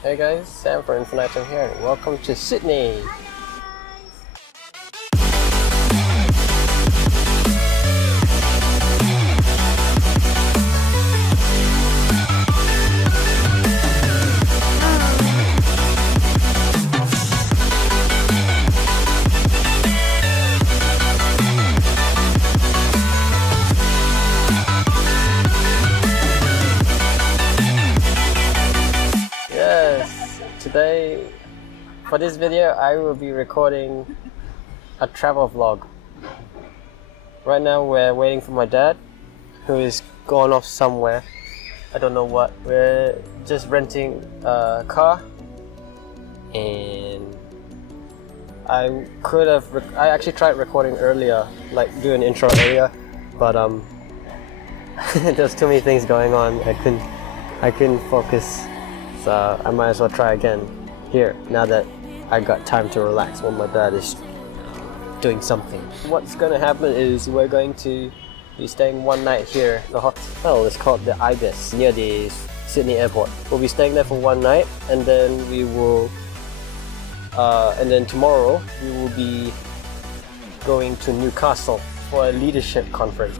Hey guys, Sam for Infinitum here and welcome to Sydney! Today, for this video, I will be recording a travel vlog. Right now we're waiting for my dad, who is going off somewhere. I don't know what. We're just renting a car, and I actually tried recording earlier, like do an intro earlier, but there's too many things going on. I couldn't focus. So I might as well try again here, now that I got time to relax while my dad is doing something. What's going to happen is we're going to be staying one night here. The hotel is called the OPUS, near the Sydney airport. We'll be staying there for one night, and then we will and then tomorrow we will be going to Newcastle for a leadership conference.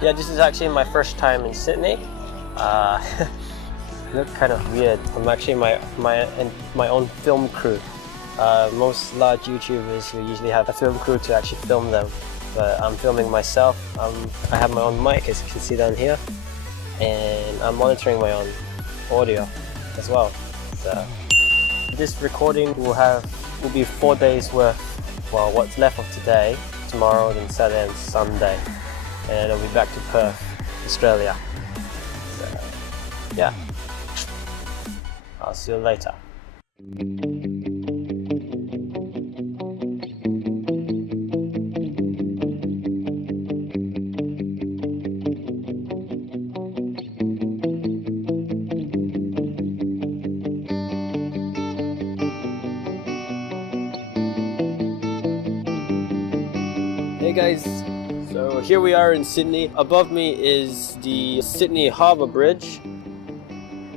Yeah, this is actually my first time in Sydney. Look kind of weird. I'm actually my own film crew. Most large YouTubers will usually have a film crew to actually film them, but I'm filming myself. I have my own mic, as you can see down here, and I'm monitoring my own audio as well. So this recording will be 4 days worth. Well, what's left of today, tomorrow, then Saturday and Sunday, and I'll be back to Perth, Australia. So yeah. I'll see you later. Hey guys, so here we are in Sydney. Above me is the Sydney Harbour Bridge.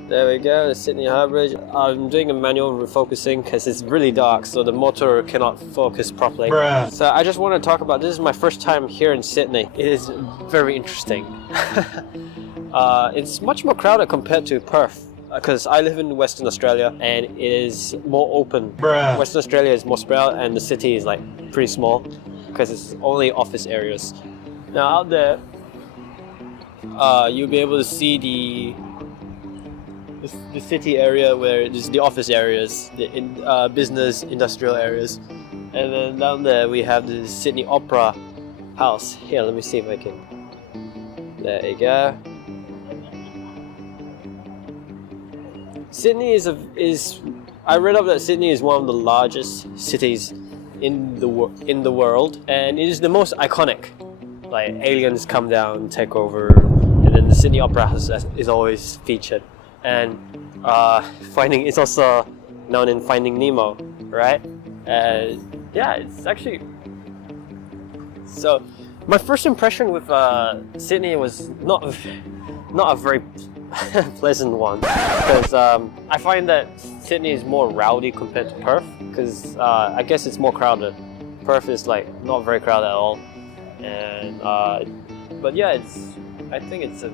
There we go, the Sydney Harbour Bridge. I'm doing a manual refocusing because it's really dark, so the motor cannot focus properly. Bruh. So I just want to talk about, this is my first time here in Sydney. It is very interesting. It's much more crowded compared to Perth, because I live in Western Australia and it is more open. Bruh. Western Australia is more spread out and the city is like pretty small because it's only office areas. Now out there, you'll be able to see the city area where there's the office areas, the business, industrial areas. And then down there we have the Sydney Opera House. Here, let me see if I can. There you go. Sydney I read up that Sydney is one of the largest cities in the world, and it is the most iconic. Like aliens come down, take over, and then the Sydney Opera House is always featured. And it's also known in Finding Nemo, right? Yeah, it's actually. So, my first impression with Sydney was not a very pleasant one, because I find that Sydney is more rowdy compared to Perth, because I guess it's more crowded. Perth is like not very crowded at all, and but yeah, I think it's a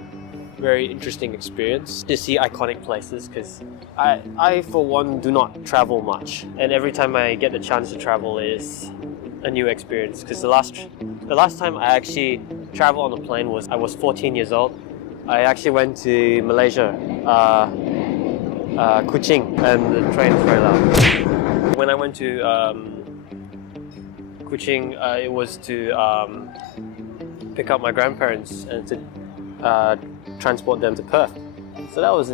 very interesting experience to see iconic places, because I for one do not travel much, and every time I get the chance to travel is a new experience, because the last time I actually traveled on a plane I was 14 years old. I actually went to Malaysia, Kuching, and the train is very loud. When I went to Kuching, it was to pick up my grandparents and to transport them to Perth. So that was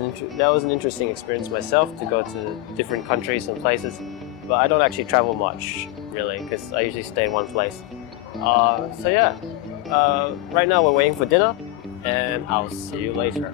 an interesting experience myself, to go to different countries and places. But I don't actually travel much, really, because I usually stay in one place. So yeah, right now we're waiting for dinner, and I'll see you later.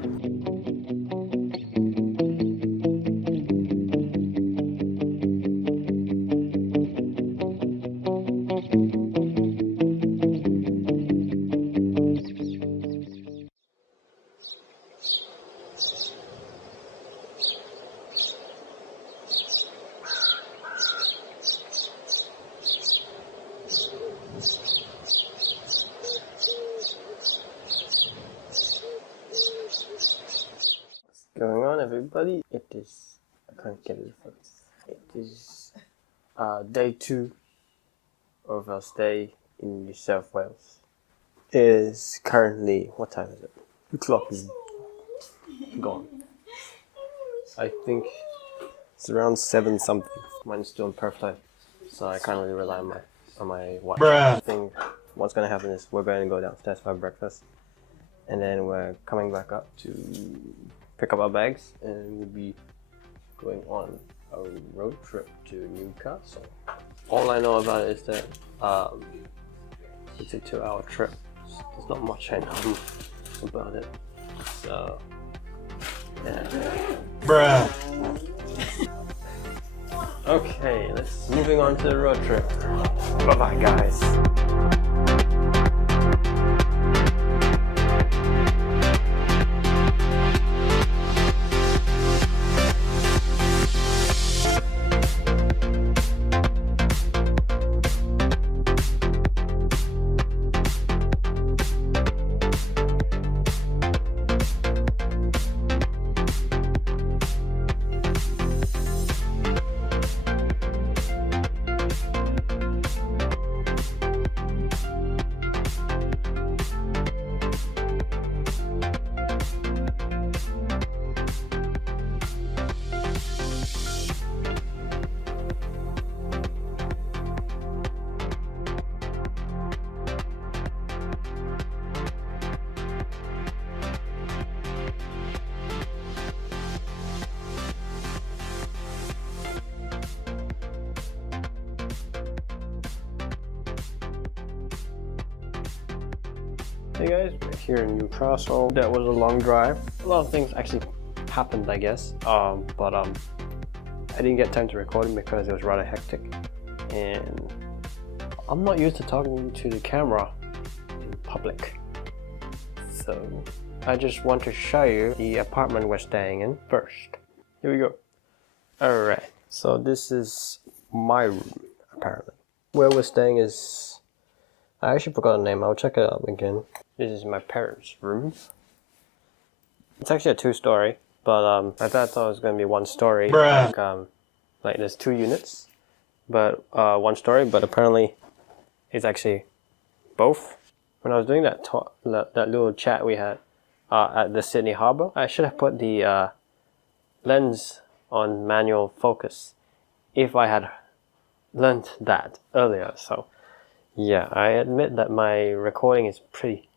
everybody. It is, I can't get it. It is day 2 of our stay in New South Wales. It is currently, what time is it? The clock is gone. I think it's around 7 something. Mine's still in perf time, so I can't really rely on my watch. I think what's gonna happen is we're going to go downstairs for breakfast, and then we're coming back up to pick up our bags, and we'll be going on a road trip to Newcastle. All I know about it is that it's a 2-hour trip. There's not much I know about it. So, yeah. Okay, moving on to the road trip. Bye bye, guys. Hey guys, we're here in Newcastle. That was a long drive. A lot of things actually happened, I guess. But I didn't get time to record it because it was rather hectic. And I'm not used to talking to the camera in public. So I just want to show you the apartment we're staying in first. Here we go. Alright, so this is my room, apparently. Where we're staying is... I actually forgot the name, I'll check it out again. This is my parents' room. It's actually a 2-story, but I thought it was going to be 1 story. Like there's 2 units, but 1 story, but apparently it's actually both. When I was doing that little chat we had at the Sydney Harbour, I should have put the lens on manual focus if I had learned that earlier. So yeah, I admit that my recording is pretty...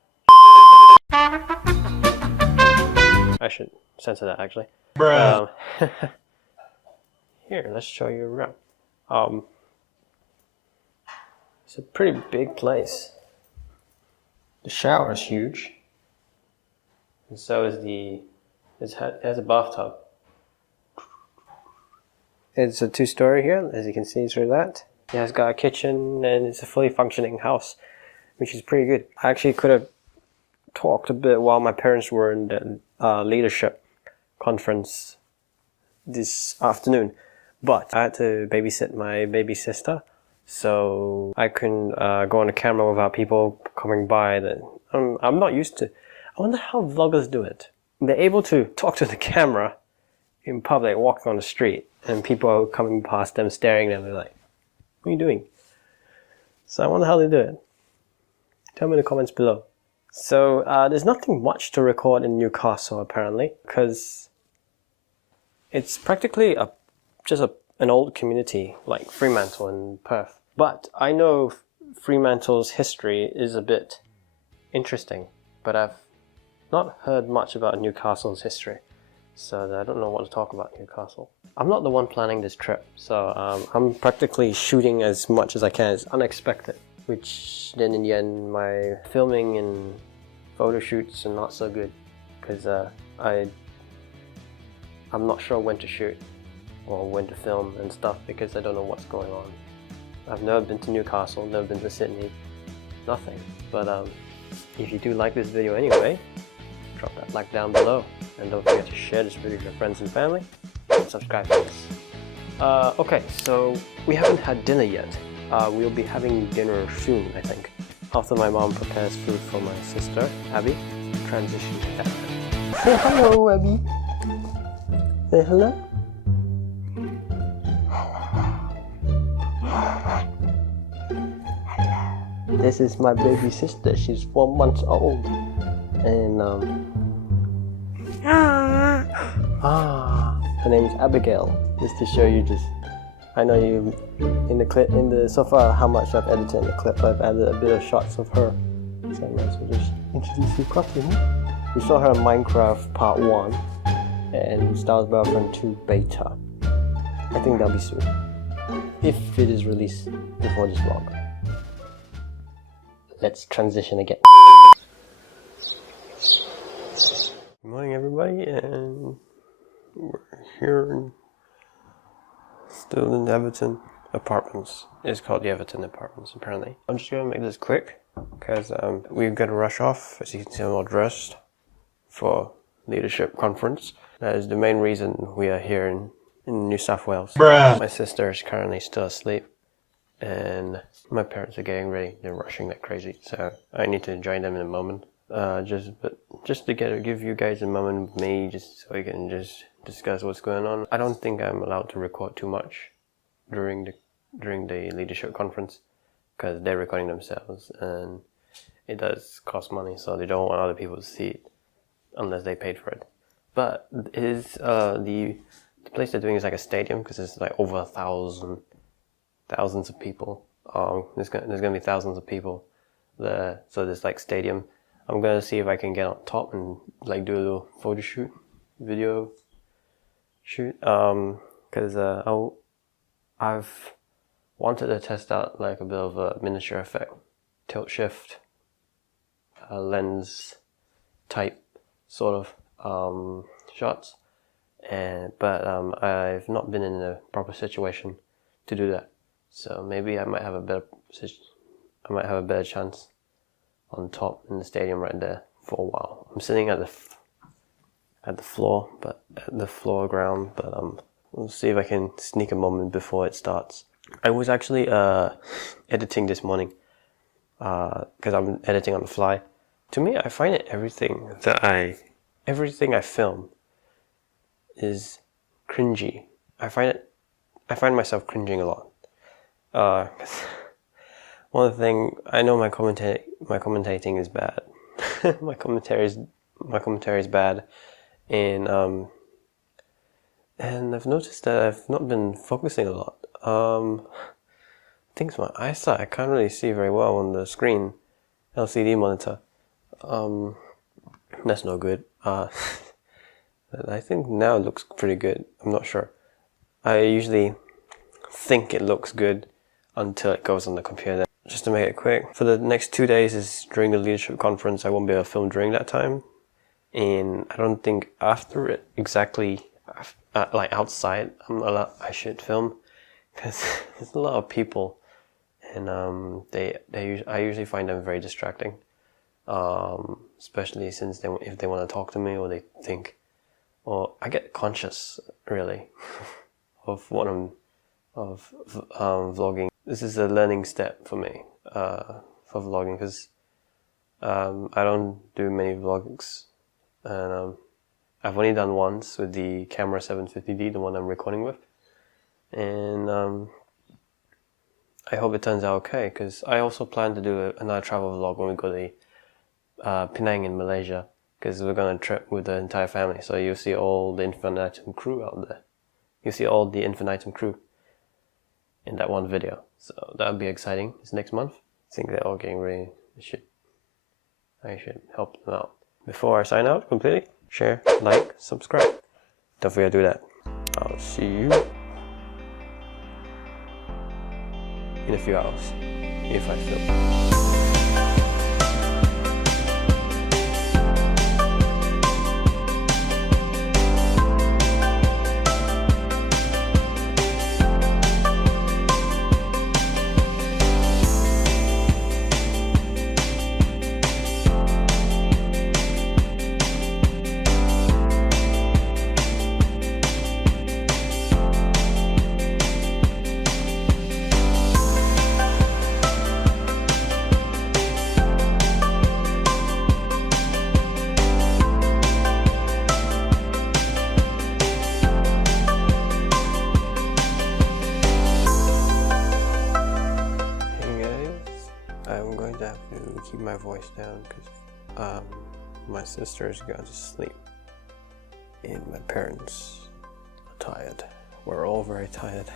I should censor that actually. Here, let's show you around. It's a pretty big place. The shower is huge. And so is it has a bathtub. It's a 2-story here, as you can see through that. It has got a kitchen and it's a fully functioning house, which is pretty good. I actually could have talked a bit while my parents were in the leadership conference this afternoon, but I had to babysit my baby sister, so I couldn't go on the camera without people coming by. That I'm not used to. I wonder how vloggers do it. They're able to talk to the camera in public, walking on the street, and people are coming past them, staring at them. They're like, "What are you doing?" So I wonder how they do it. Tell me in the comments below. So there's nothing much to record in Newcastle apparently, because it's practically just an old community like Fremantle and Perth. But I know Fremantle's history is a bit interesting, but I've not heard much about Newcastle's history, so I don't know what to talk about Newcastle. I'm not the one planning this trip, so I'm practically shooting as much as I can. It's unexpected, which then in the end my filming and photo shoots are not so good, because I'm not sure when to shoot or when to film and stuff, because I don't know what's going on. I've never been to Newcastle, never been to Sydney, nothing. But if you do like this video anyway, drop that like down below, and don't forget to share this video with your friends and family, and subscribe to this. Okay, so we haven't had dinner yet. We'll be having dinner soon, I think, after my mom prepares food for my sister, Abby. Transition to that. Oh, hello, Abby. Say hello. This is my baby sister. She's 4 months old, and her name is Abigail. Just to show you, I know you in the clip, so far how much I've edited in the clip. I've added a bit of shots of her. So I might as well just introduce you properly. We saw her in Minecraft Part 1 and Star Wars Battlefront 2 Beta. I think that'll be soon, if it is released before this vlog. Let's transition again. Good morning, everybody, and we're here still in the Everton Apartments. It's called the Everton Apartments, apparently. I'm just gonna make this quick because we've got to rush off. As you can see, I'm all dressed for leadership conference. That is the main reason we are here in New South Wales. Bruh. My sister is currently still asleep, and my parents are getting ready. They're rushing like crazy, so I need to join them in a moment. Just to give you guys a moment with me, just so we can just discuss what's going on. I don't think I'm allowed to record too much during the leadership conference because they're recording themselves, and it does cost money, so they don't want other people to see it unless they paid for it. But it is the place they're doing is like a stadium because it's like over thousands of people. There's gonna be thousands of people there, so there's like stadium. I'm gonna see if I can get on top and like do a little photo shoot, video shoot. Cause I've wanted to test out like a bit of a miniature effect, tilt shift, lens type sort of shots, but I've not been in a proper situation to do that. So maybe I might have a better chance on top in the stadium right there for a while. I'm sitting at the floor ground, but we'll see if I can sneak a moment before it starts. I was actually editing this morning because I'm editing on the fly. To me, I find it everything I film is cringy. I find myself cringing a lot. One thing I know, my commentating is bad. my commentary is bad, and I've noticed that I've not been focusing a lot. I think it's my eyesight. I can't really see very well on the screen, LCD monitor. That's no good. I think now it looks pretty good. I'm not sure. I usually think it looks good until it goes on the computer. Just to make it quick, for the next 2 days is during the leadership conference. I won't be able to film during that time, and I don't think after it exactly, like outside, I should film because there's a lot of people, and I usually find them very distracting, especially since if they want to talk to me or they think, or I get conscious really of what I'm vlogging. This is a learning step for me for vlogging because I don't do many vlogs, and I've only done once with the camera 750D, the one I'm recording with, and I hope it turns out okay because I also plan to do another travel vlog when we go to Penang in Malaysia because we're going to trip with the entire family, so you'll see all the Infinitum crew out there. You'll see all the Infinitum crew in that one video, so that'll be exciting. It's next month. I think they're all getting ready. I should help them out. Before I sign out completely, share, like, subscribe. Don't forget to do that. I'll see you in a few hours if I film. keep my voice down because my sister is going to sleep and my parents are tired. We're all very tired.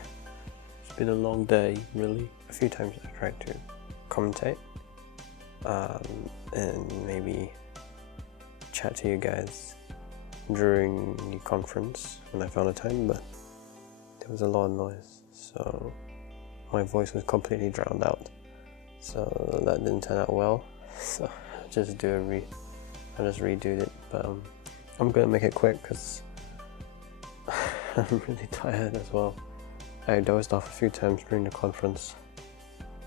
It's been a long day, really. A few times I tried to commentate and maybe chat to you guys during the conference when I found a time, but there was a lot of noise, so my voice was completely drowned out. So that didn't turn out well. So I just redoed it, but I'm gonna make it quick because I'm really tired as well. I dozed off a few times during the conference.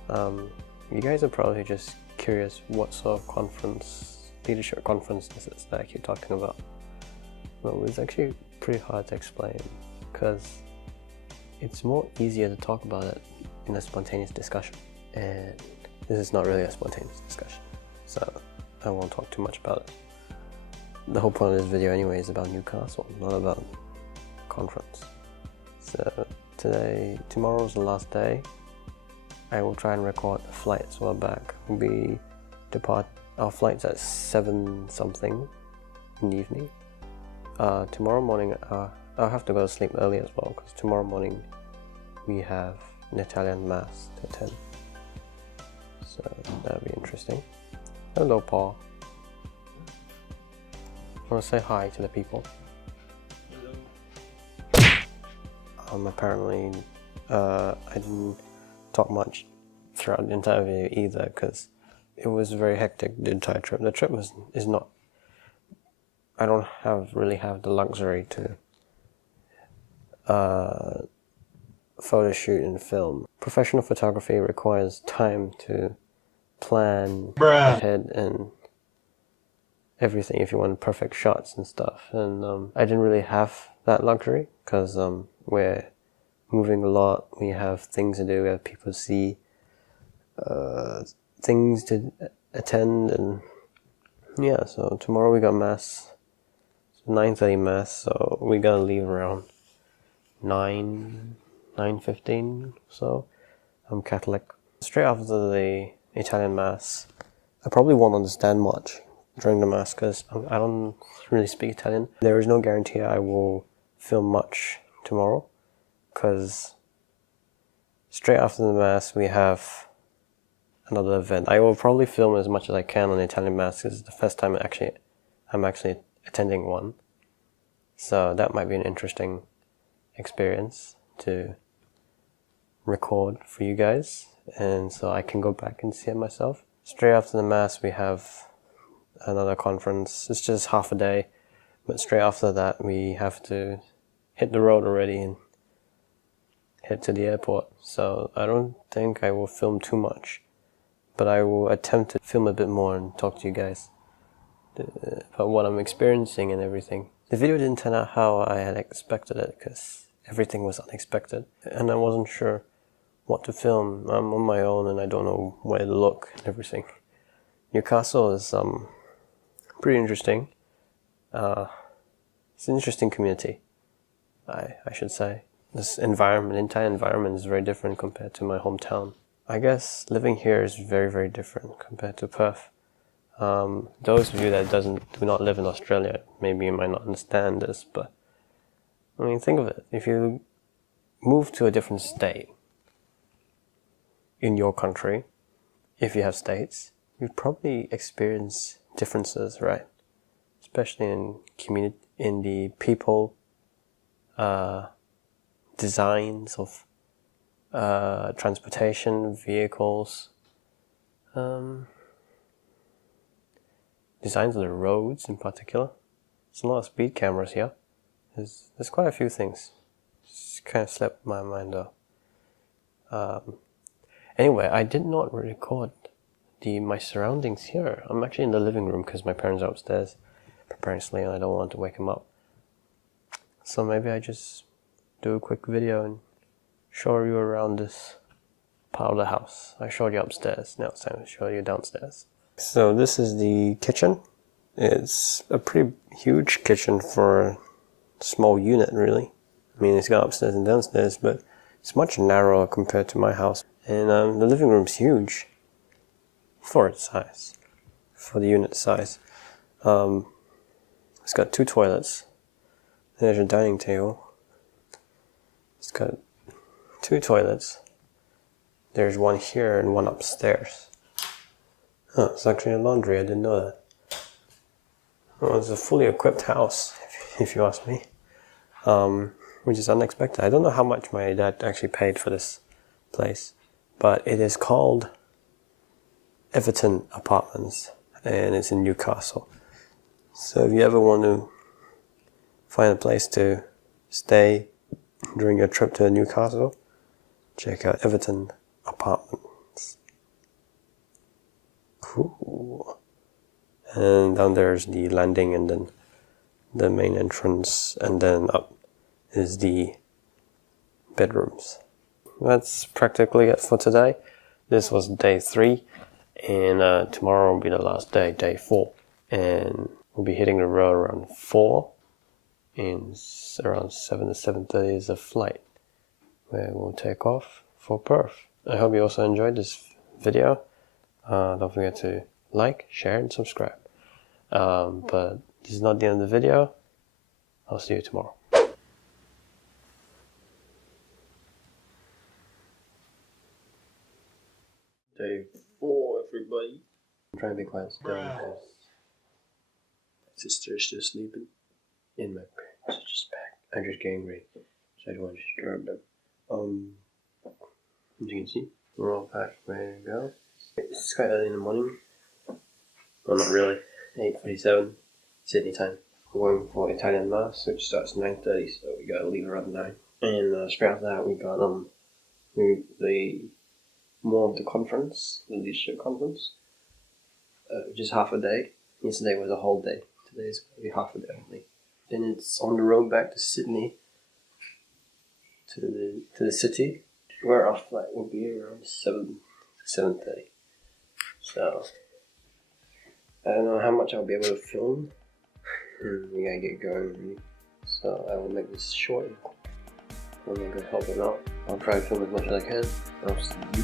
You guys are probably just curious what sort of leadership conference this is that I keep talking about. Well, it's actually pretty hard to explain because it's more easier to talk about it in a spontaneous discussion, and this is not really a spontaneous discussion, so I won't talk too much about it. The whole point of this video anyway is about Newcastle, not about conference. So tomorrow's the last day. I will try and record the flights while back. Our flight's at 7 something in the evening. Tomorrow morning I'll have to go to sleep early as well because tomorrow morning we have an Italian mass to attend. So that'll be interesting. Hello, Paul. I want to say hi to the people. Hello. Apparently, I didn't talk much throughout the entire video either because it was very hectic, the entire trip. The trip is not. I don't really have the luxury to photo shoot and film. Professional photography requires time to plan ahead and everything if you want perfect shots and stuff, and I didn't really have that luxury because we're moving a lot, we have things to do, we have people to see, things to attend, and yeah, so tomorrow we got mass, 9:30 mass, so we gotta leave around 9:15, so I'm Catholic. Straight after the Italian mass, I probably won't understand much during the mass because I don't really speak Italian. There is no guarantee I will film much tomorrow because straight after the mass we have another event. I will probably film as much as I can on the Italian mass because it's the first time I'm actually attending one. So that might be an interesting experience to record for you guys, and so I can go back and see it myself. Straight after the mass we have another conference. It's just half a day, but straight after that we have to hit the road already and head to the airport. So I don't think I will film too much, but I will attempt to film a bit more and talk to you guys about what I'm experiencing and everything. The video didn't turn out how I had expected it because everything was unexpected and I wasn't sure what to film. I'm on my own and I don't know where to look and everything. Newcastle is pretty interesting. It's an interesting community, I should say. This environment, entire environment is very different compared to my hometown. I guess living here is very, very different compared to Perth. Those of you that do not live in Australia, maybe you might not understand this, but I mean, think of it. If you move to a different state in your country, if you have states, you'd probably experience differences, right? Especially in the people, designs of transportation, vehicles, designs of the roads in particular. There's a lot of speed cameras here. There's quite a few things. Just kind of slipped my mind though. Anyway, I did not record my surroundings here. I'm actually in the living room because my parents are upstairs preparing sleep and I don't want to wake them up. So maybe I just do a quick video and show you around this part of the house. I showed you upstairs, now it's time to show you downstairs. So this is the kitchen. It's a pretty huge kitchen for a small unit, really. I mean, it's got upstairs and downstairs, but it's much narrower compared to my house. And the living room's huge. for its size, for the unit size. It's got 2 toilets. There's a dining table. It's got 2 toilets. There's one here and one upstairs. Oh, it's actually a laundry, I didn't know that. Well, it's a fully equipped house, if you ask me. Which is unexpected. I don't know how much my dad actually paid for this place, but it is called Everton Apartments, and it's in Newcastle. So if you ever want to find a place to stay during your trip to Newcastle, check out Everton Apartments. Cool. And down there is the landing, and then the main entrance, and then up is the bedrooms. That's practically it for today. This was day 3, and tomorrow will be the last day, day 4. And we'll be hitting the road around 4, and around 7 to 7:30 is a flight where we'll take off for Perth. I hope you also enjoyed this video. Don't forget to like, share, and subscribe. But this is not the end of the video. I'll see you tomorrow. Day 4, everybody. I'm trying to be quiet today because my sister is still sleeping and my parents are just back. I'm just getting ready, so I don't want to disturb them. As you can see, we're all packed, ready to go. It's quite early in the morning. Well, not really. 8:47 Sydney time. We're going for Italian Mass, which starts at 9:30, so we gotta leave around 9. And straight after that, we got more of the conference, the leadership conference, which is half a day. Yesterday was a whole day. Today is going to be half a day only. Then it's on the road back to Sydney, to the city, where our flight will be around 7:30. So I don't know how much I'll be able to film. We gotta get going really. So I will make this short and quick. I'm not gonna help them out. I'll try to film as much as I can. I'll see you.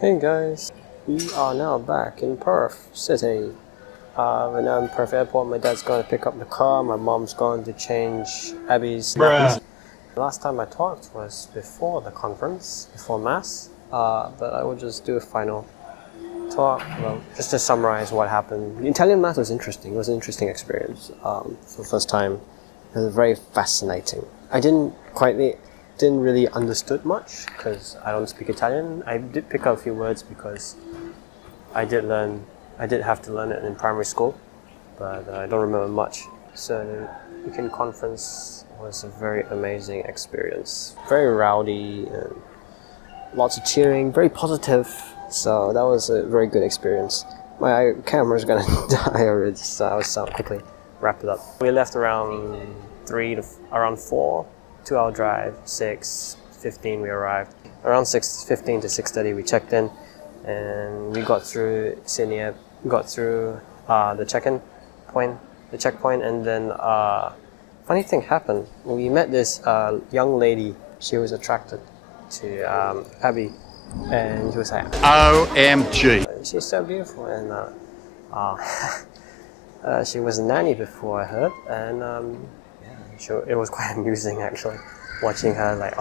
Hey guys, we are now back in Perth City. We're now in Perth Airport. My dad's going to pick up the car. My mom's going to change Abby's nappies. The last time I talked was before the conference, before Mass. But I will just do a final talk, just to summarize what happened. The Italian Mass was interesting. It was an interesting experience. For the first time, it was very fascinating. I didn't really understood much because I don't speak Italian. I did pick up a few words because I did have to learn it in primary school, but I don't remember much. So the weekend conference was a very amazing experience. Very rowdy and lots of cheering, very positive. So that was a very good experience. My camera's gonna die already, so I'll quickly wrap it up. We left around 4. 2-hour drive, 6:15 we arrived. Around 6:15 to 6:30 we checked in. and we got through Sydney, got through the checkpoint, and then funny thing happened. We met this young lady. She was attracted to Abby, and she was like, OMG. she's so beautiful, and she was a nanny before, I heard, and it was quite amusing actually, watching her like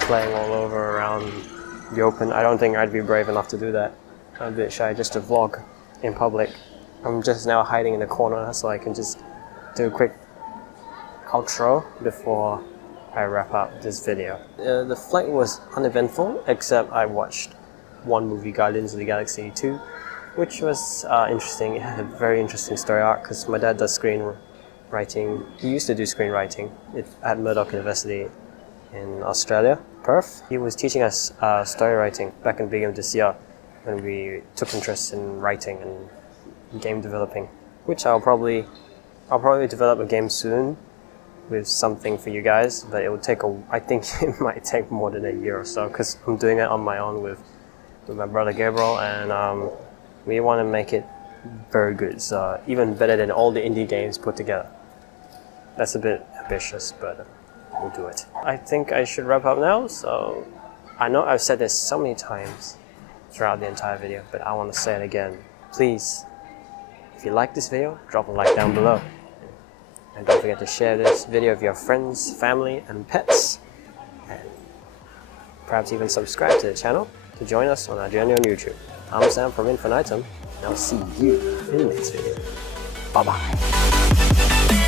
playing all over around the open. I don't think I'd be brave enough to do that. I'm a bit shy just to vlog in public. I'm just now hiding in the corner so I can just do a quick outro before I wrap up this video. The flight was uneventful, except I watched one movie, Guardians of the Galaxy 2, which was interesting. It had a very interesting story arc because my dad does screenwriting. He used to do screenwriting at Murdoch University in Australia, Perth. He was teaching us story writing back in the beginning of this year when we took interest in writing and game developing, which I'll probably develop a game soon with something for you guys, but it would take I think it might take more than a year or so because I'm doing it on my own with my brother Gabriel, and we want to make it very good, so even better than all the indie games put together. That's a bit ambitious, but we'll do it. I think I should wrap up now, so I know I've said this so many times throughout the entire video, but I want to say it again. Please, if you like this video, drop a like down below. And don't forget to share this video with your friends, family, and pets. And perhaps even subscribe to the channel to join us on our journey on YouTube. I'm Sam from Infinitum, and I'll see you in the next video. Bye-bye.